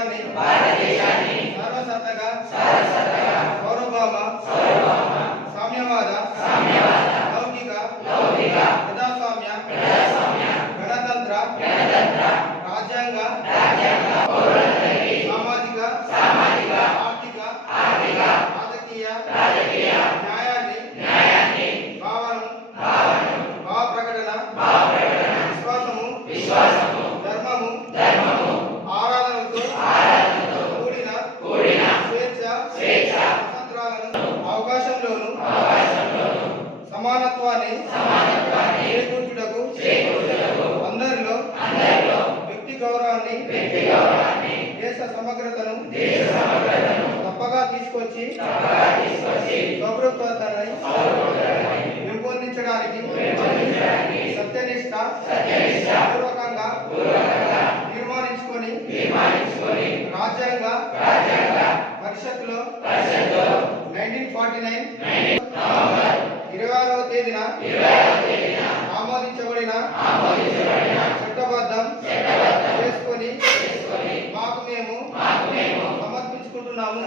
భారతదేశాన్ని సర్వసత్తగా సార్వభౌమ సామ్యవాద లౌకిక ప్రజాస్వామ్య గణతంత్ర రాజ్యాంగ సామాజిక ఆర్థిక రాజకీయ న్యాయాన్ని భావ ప్రకటన విశ్వాసము ధర్మము ఆరాధనలతో కూడిన స్వేచ్ఛ స్వతంత్రాలను అవకాశంలోను సమానత్వాన్ని చేకూర్చుటకు అందరిలో వ్యక్తి గౌరవాన్ని దేశ సమగ్రతను తప్పగా తీసుకొచ్చి సౌభృత్వాన్ని పెంపొందించడానికి సత్యనిష్ట పూర్వకంగా తీర్మానించుకొని రాజ్యాంగ పరిషత్తులో 1949 26వ తేదీన ఆమోదించబడిన చట్టబద్ధం చేసుకొని మాకు మేము సమర్పించుకుంటున్నాము.